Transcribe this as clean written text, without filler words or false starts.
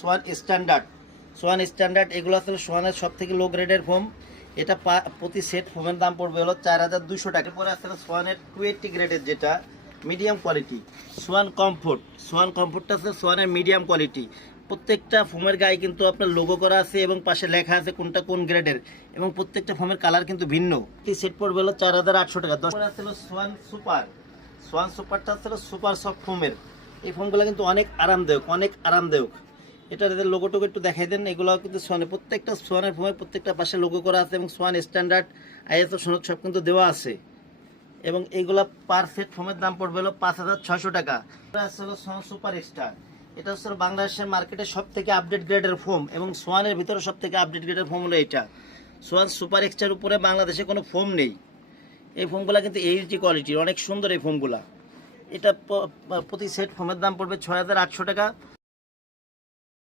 Schwann standard এগুলো আসলে সোয়ানের সব থেকে লো গ্রেডের ফোম। এটা প্রতি সেট ফোমের দাম পড়বে হলো 4200 টাকা। পরে আসলে সোয়ানের 280 গ্রেডের যেটা মিডিয়াম কোয়ালিটি সোয়ান কমফোর্টটা আছে সোয়ানের মিডিয়াম কোয়ালিটি। প্রত্যেকটা ফোমের গায়ে কিন্তু আপনার লোগো করা আছে এবং পাশে লেখা আছে কোনটা কোন গ্রেডের, এবং প্রত্যেকটা ফোমের কালার কিন্তু ভিন্ন। এই সেট পড়বে হলো 4800 টাকা। 10 আছে হলো সোয়ান সুপারটা আছে সুপার সফট ফোমের। এই ফোমগুলো কিন্তু অনেক আরামদায়ক। এটার লোগোটুকু একটু দেখাই দেন। এগুলো কিন্তু সোয়ানের প্রত্যেকটা সোয়ানের ফোমে প্রত্যেকটা পাশে লোগো করা আছে এবং সোয়ান স্ট্যান্ডার্ড আইএসও সনদ সব কিন্তু দেওয়া আছে। এবং এইগুলা পার সেট ফোমের দাম পড়বে হলো 5600 টাকা। এটা হলো সোয়ান সুপার স্টার। এটা হচ্ছে বাংলাদেশের মার্কেটে সব থেকে আপডেট গ্রেডের ফোম, এবং সোয়ানের ভিতরে সব থেকে আপডেট গ্রেডের ফোম হলো এটা। সোয়ান সুপার এক্সটার উপরে বাংলাদেশে কোনো ফোম নেই। এই ফোমগুলো কিন্তু এইচডি কোয়ালিটির, অনেক সুন্দর এই ফোমগুলা। এটা প্রতি সেট ফোমের দাম পড়বে 6800 টাকা।